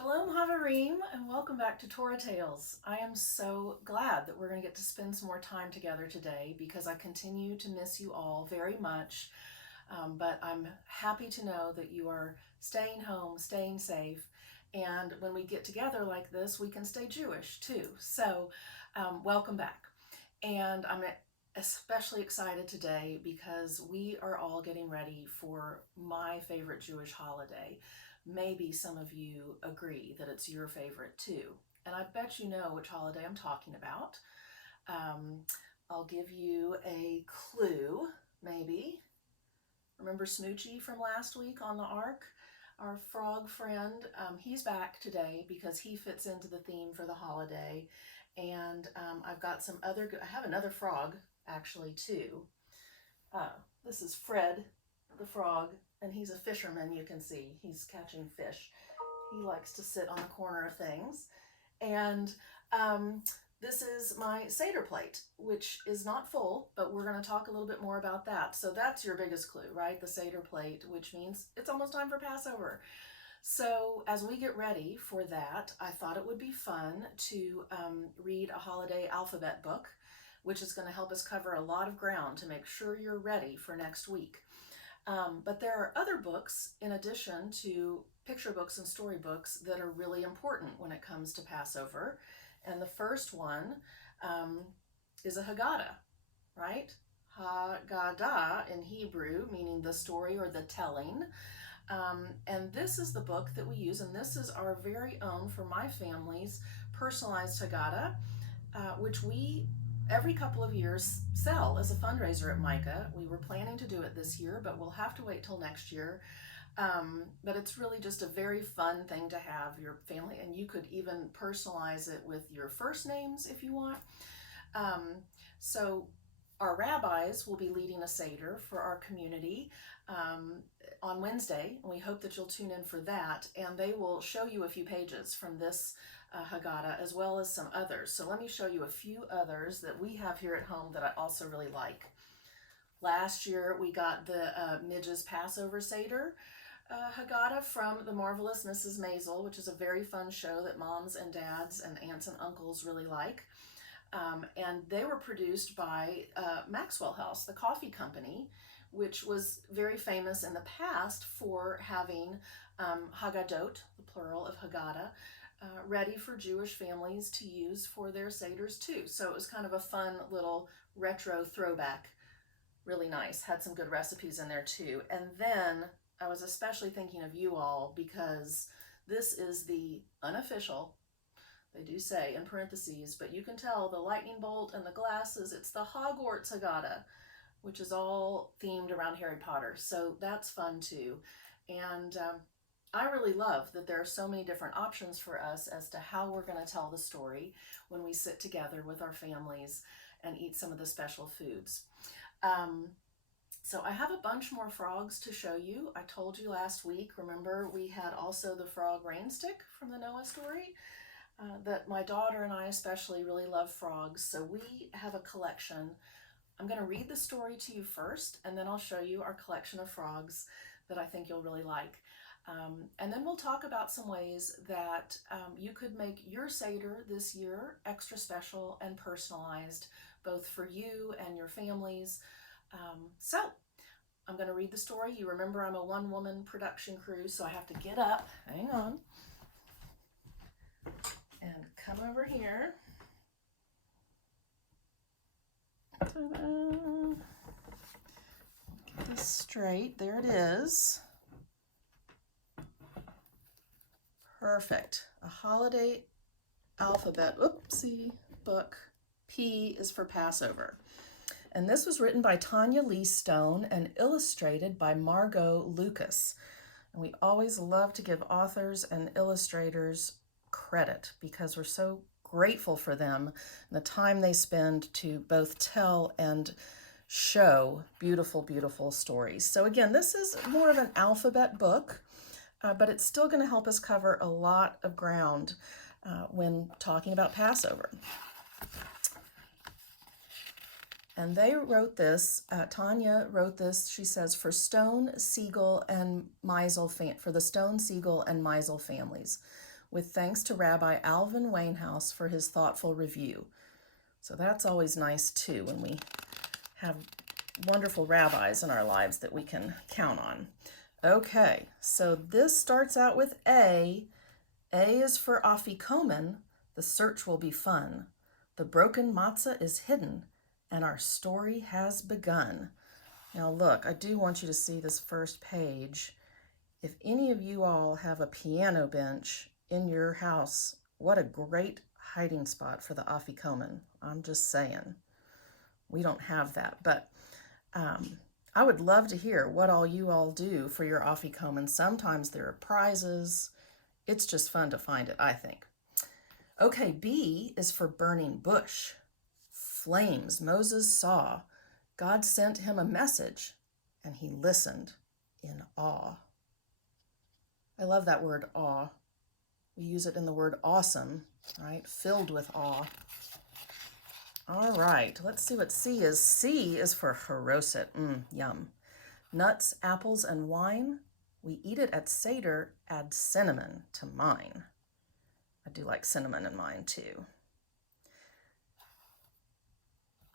Shalom Havarim, and welcome back to Torah Tales. I am so glad that we're going to get to spend some more time together today because I continue to miss you all very much. But I'm happy to know that you are staying home, staying safe, and when we get together like this, we can stay Jewish too. So, welcome back. And I'm especially excited today because we are all getting ready for my favorite Jewish holiday. Maybe some of you agree that it's your favorite too. And I bet you know which holiday I'm talking about. I'll give you a clue, maybe. Remember Smoochie from last week on the Ark? Our frog friend, he's back today because he fits into the theme for the holiday. And I've got some other, I have another frog actually too. This is Fred the frog, and he's a fisherman. You can see he's catching fish. He likes to sit on the corner of things. And this is my Seder plate, which is not full, but we're going to talk a little bit more about that. So that's your biggest clue, right? The Seder plate, which means it's almost time for Passover. So as we get ready for that, I thought it would be fun to read a holiday alphabet book, which is going to help us cover a lot of ground to make sure you're ready for next week. But there are other books, in addition to picture books and storybooks, that are really important when it comes to Passover. And the first one is a Haggadah, right? Haggadah in Hebrew, meaning the story or the telling. And this is the book that we use, and this is our very own, for my family's, personalized Haggadah, which we every couple of years sell as a fundraiser at Micah. We were planning to do it this year, but we'll have to wait till next year. But it's really just a very fun thing to have your family, and you could even personalize it with your first names if you want. So our rabbis will be leading a Seder for our community on Wednesday, and we hope that you'll tune in for that, and they will show you a few pages from this Haggadah as well as some others. So let me show you a few others that we have here at home that I also really like. Last year we got the Midge's Passover Seder Haggadah from the marvelous Mrs. Maisel, which is a very fun show that moms and dads and aunts and uncles really like. And they were produced by Maxwell House, the coffee company, which was very famous in the past for having Haggadot, the plural of Haggadah, ready for Jewish families to use for their Seders too. So it was kind of a fun little retro throwback. Really nice. Had some good recipes in there too. And then I was especially thinking of you all because this is the unofficial, they do say in parentheses, but you can tell the lightning bolt and the glasses, it's the Hogwarts Haggadah, which is all themed around Harry Potter. So that's fun too. And I really love that there are so many different options for us as to how we're going to tell the story when we sit together with our families and eat some of the special foods. So I have a bunch more frogs to show you. I told you last week, remember, we had also the frog rainstick from the Noah story, that my daughter and I especially really love frogs. So we have a collection. I'm going to read the story to you first, and then I'll show you our collection of frogs that I think you'll really like. And then we'll talk about some ways that you could make your Seder this year extra special and personalized, both for you and your families. So I'm going to read the story. You remember I'm a one-woman production crew, so I have to get up, hang on, and come over here. Ta-da. Get this straight. There it is. Perfect. A holiday alphabet, oopsie, book. P is for Passover. And this was written by Tanya Lee Stone and illustrated by Margot Lucas. And we always love to give authors and illustrators credit because we're so grateful for them and the time they spend to both tell and show beautiful, beautiful stories. So again, this is more of an alphabet book, but it's still going to help us cover a lot of ground when talking about Passover. And they wrote this, Tanya wrote this, she says, for Stone, Siegel, and Meisel, for the Stone, Siegel, and Meisel families. with thanks to Rabbi Alvin Wainhouse for his thoughtful review. So that's always nice too, when we have wonderful rabbis in our lives that we can count on. Okay, so this starts out with A. A is for Afikomen. The search will be fun. The broken matzah is hidden, and our story has begun. Now look, I do want you to see this first page. If any of you all have a piano bench in your house, what a great hiding spot for the Afikomen. I'm just saying. We don't have that, but I would love to hear what all you all do for your Afikomen. Sometimes there are prizes. It's just fun to find it, I think. Okay, B is for burning bush. Flames Moses saw. God sent him a message, and he listened in awe. I love that word, awe. We use it in the word awesome, right? Filled with awe. All right, let's see what C is. C is for haroset. Yum. Nuts, apples, and wine. We eat it at Seder. Add cinnamon to mine. I do like cinnamon in mine too.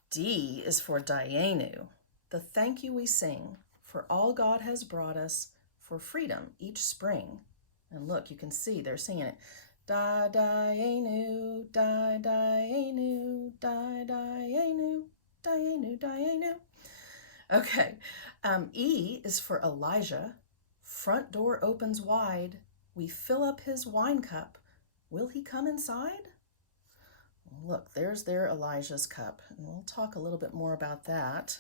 D is for Dayenu. The thank you we sing for all God has brought us for freedom each spring. And look, you can see they're singing it. Da Dayenu, da Dayenu, da Dayenu, Dayenu, Dayenu. Okay, E is for Elijah. Front door opens wide. We fill up his wine cup. Will he come inside? Look, there's their Elijah's cup, and we'll talk a little bit more about that.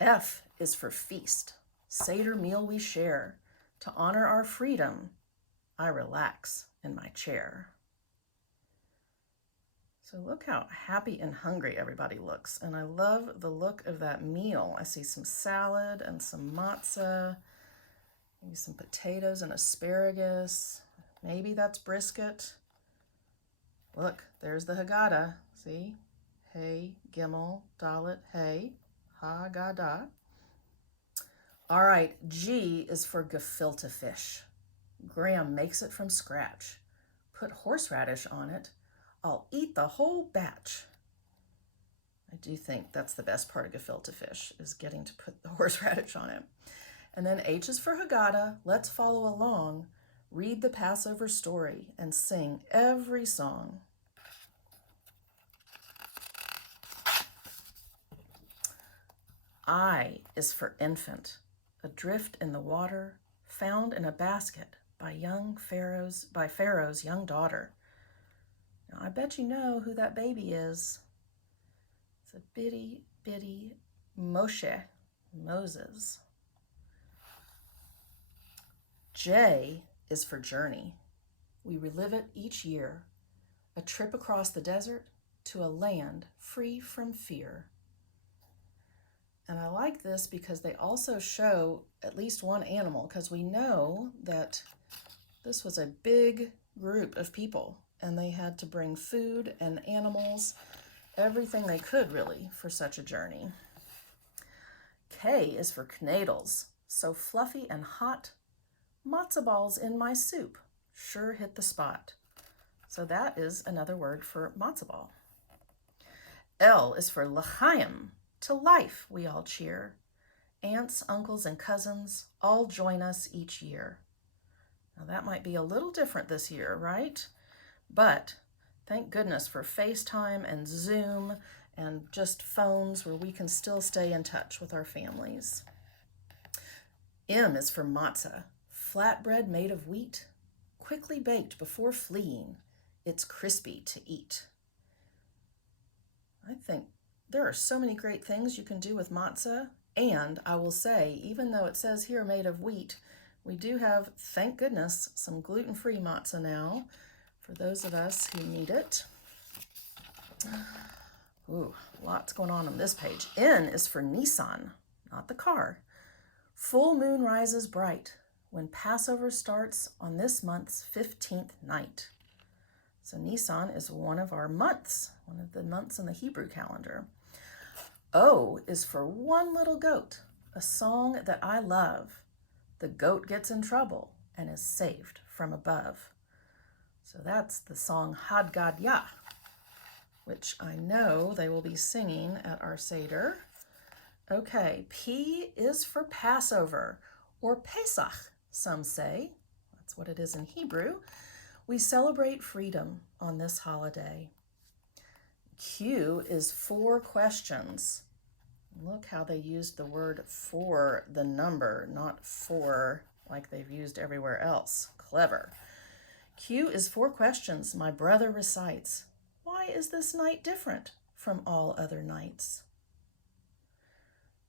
F is for feast. Seder meal we share. To honor our freedom, I relax in my chair. So look how happy and hungry everybody looks. And I love the look of that meal. I see some salad and some matzah, maybe some potatoes and asparagus. Maybe that's brisket. Look, there's the Haggadah. See? Hey, Gimel, Dalet, hey, Haggadah. All right, G is for gefilte fish. Graham makes it from scratch. Put horseradish on it. I'll eat the whole batch. I do think that's the best part of gefilte fish, is getting to put the horseradish on it. And then H is for Haggadah. Let's follow along. Read the Passover story and sing every song. I is for infant. Adrift in the water, found in a basket by Pharaoh's young daughter. Now, I bet you know who that baby is. It's a bitty, bitty Moses. J is for journey. We relive it each year, a trip across the desert to a land free from fear. And I like this because they also show at least one animal, because we know that this was a big group of people and they had to bring food and animals, everything they could really for such a journey. K is for knedels, so fluffy and hot. Matzo balls in my soup, sure hit the spot. So that is another word for matzo ball. L is for l'chaim. To life we all cheer. Aunts, uncles, and cousins all join us each year. Now that might be a little different this year, right? But thank goodness for FaceTime and Zoom and just phones where we can still stay in touch with our families. M is for matzah. Flatbread made of wheat, quickly baked before fleeing. It's crispy to eat. I think there are so many great things you can do with matzah, and I will say, even though it says here made of wheat, we do have, thank goodness, some gluten-free matzah now for those of us who need it. Ooh, lots going on this page. N is for Nissan, not the car. Full moon rises bright when Passover starts on this month's 15th night. So Nisan is one of our months, one of the months in the Hebrew calendar. O is for One Little Goat, a song that I love. the goat gets in trouble and is saved from above. So that's the song Hadgadyah, which I know they will be singing at our Seder. Okay, P is for Passover, or Pesach, some say. That's what it is in Hebrew. We celebrate freedom on this holiday. Q is for questions. Look how they used the word for the number, not for like they've used everywhere else. Clever. Q is for questions. My brother recites, why is this night different from all other nights?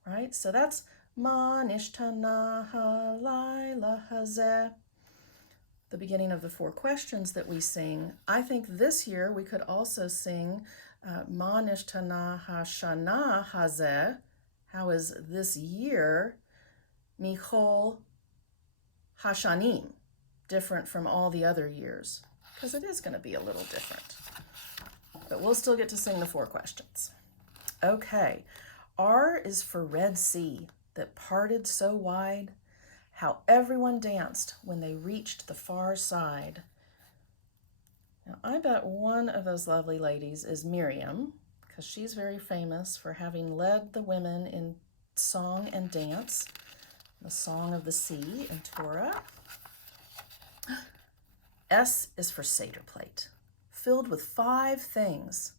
Right? So that's Ma nishtana halayla hazeh, the beginning of the four questions that we sing. I think this year we could also sing Ma nishtana hashana hazeh. How is this year michol hashanim, different from all the other years? Because it is going to be a little different. But we'll still get to sing the four questions. Okay, R is for Red Sea that parted so wide, how everyone danced when they reached the far side. Now, I bet one of those lovely ladies is Miriam, because she's very famous for having led the women in song and dance, the Song of the Sea in Torah. S is for Seder plate, filled with 5 things.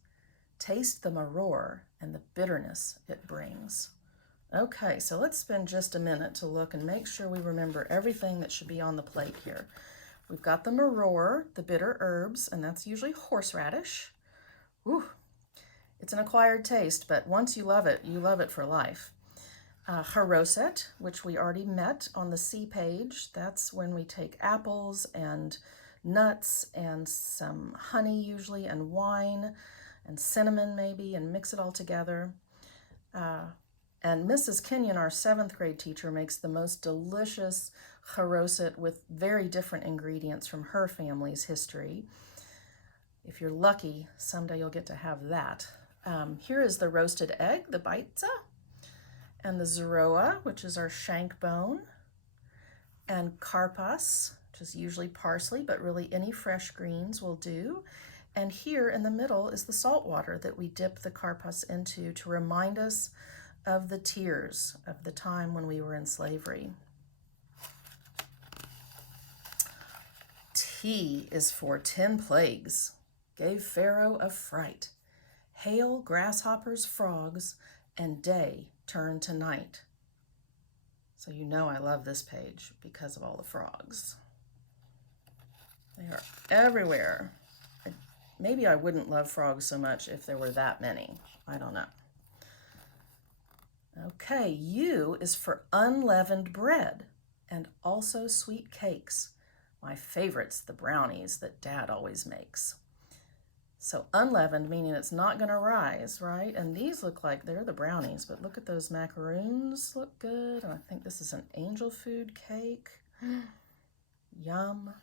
Taste the maror and the bitterness it brings. Okay, so let's spend just a minute to look and make sure we remember everything that should be on the plate here. We've got the maror, the bitter herbs, and that's usually horseradish. Whew. It's an acquired taste, but once you love it for life. Haroset, which we already met on the C page. That's when we take apples and nuts and some honey usually and wine and cinnamon maybe and mix it all together. And Mrs. Kenyon, our 7th grade teacher, makes the most delicious haroset with very different ingredients from her family's history. If you're lucky, someday you'll get to have that. Here is the roasted egg, the baitza, and the zeroa, which is our shank bone, and karpas, which is usually parsley, but really any fresh greens will do. And here in the middle is the salt water that we dip the karpas into to remind us of the tears of the time when we were in slavery. T is for 10 plagues, gave Pharaoh a fright. Hail, grasshoppers, frogs, and day turned to night. So you know I love this page because of all the frogs. They are everywhere. Maybe I wouldn't love frogs so much if there were that many. I don't know. Okay, U is for unleavened bread and also sweet cakes. My favorites, the brownies that Dad always makes. So unleavened, meaning it's not going to rise, right? And these look like they're the brownies, but look at those macaroons, look good. And I think this is an angel food cake. Yum.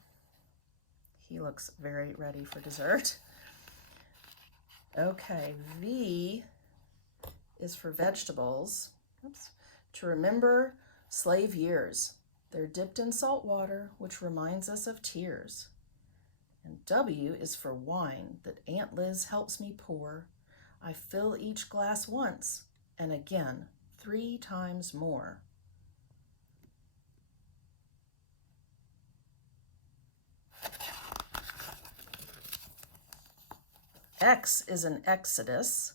He looks very ready for dessert. Okay, V is for vegetables. Oops. To remember slave years. They're dipped in salt water, which reminds us of tears. And W is for wine that Aunt Liz helps me pour. I fill each glass once, and again 3 times more. X is an exodus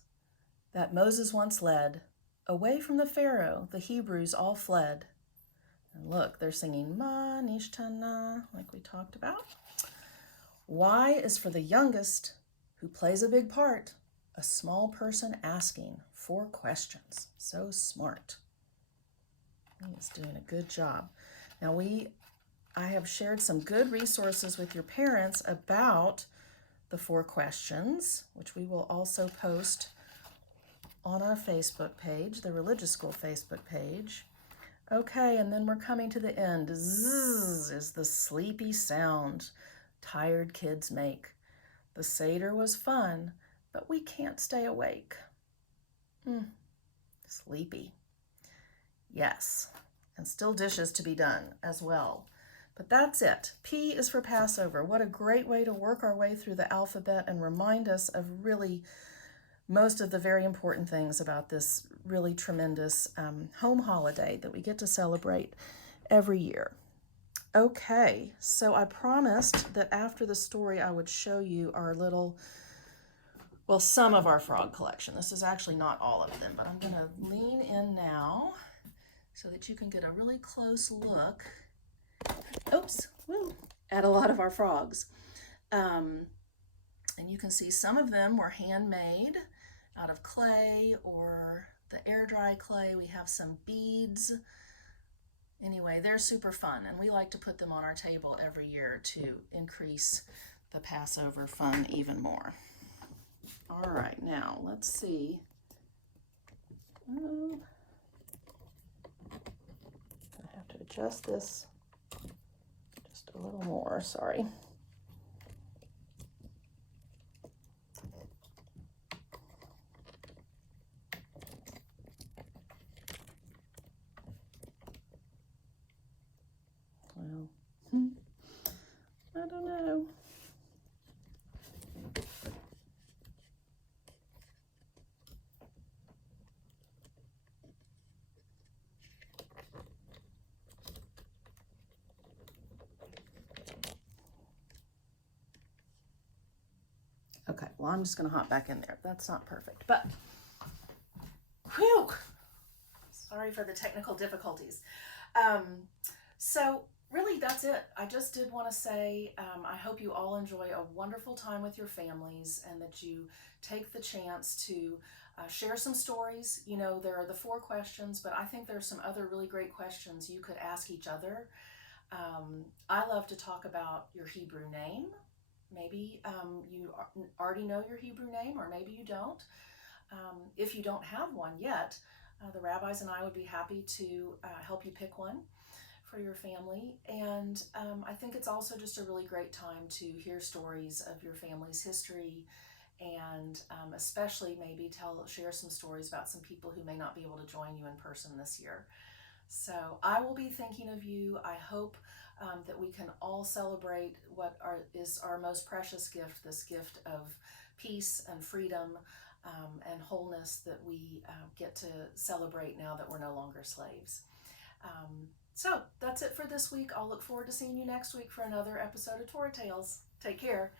that Moses once led. Away from the Pharaoh, the Hebrews all fled. And look, they're singing Ma nishtana, like we talked about. Y is for the youngest, who plays a big part, a small person asking 4 questions. So smart. He is doing a good job. Now I have shared some good resources with your parents about the 4 questions, which we will also post on our Facebook page, the Religious School Facebook page. Okay, and then we're coming to the end. Zzz is the sleepy sound tired kids make. The Seder was fun, but we can't stay awake. Sleepy. Yes, and still dishes to be done as well. But that's it. P is for Passover. What a great way to work our way through the alphabet and remind us of really most of the very important things about this really tremendous home holiday that we get to celebrate every year. Okay, so I promised that after the story I would show you our little, well, some of our frog collection. This is actually not all of them, but I'm going to lean in now so that you can get a really close look, at a lot of our frogs. And you can see some of them were handmade out of clay or the air dry clay. We have some beads. Anyway, they're super fun, and we like to put them on our table every year to increase the Passover fun even more. All right, now let's see. I have to adjust this just a little more, sorry. Well, I don't know. Okay, well, I'm just going to hop back in there. That's not perfect, but whew, sorry for the technical difficulties. So really, that's it. I just did want to say I hope you all enjoy a wonderful time with your families and that you take the chance to share some stories. You know, there are the 4 questions, but I think there's some other really great questions you could ask each other. I love to talk about your Hebrew name. Maybe you already know your Hebrew name, or maybe you don't. If you don't have one yet, the rabbis and I would be happy to help you pick one for your family. And I think it's also just a really great time to hear stories of your family's history, and especially maybe share some stories about some people who may not be able to join you in person this year. So I will be thinking of you. I hope that we can all celebrate what is our most precious gift, this gift of peace and freedom and wholeness that we get to celebrate now that we're no longer slaves. So that's it for this week. I'll look forward to seeing you next week for another episode of Torah Tales. Take care.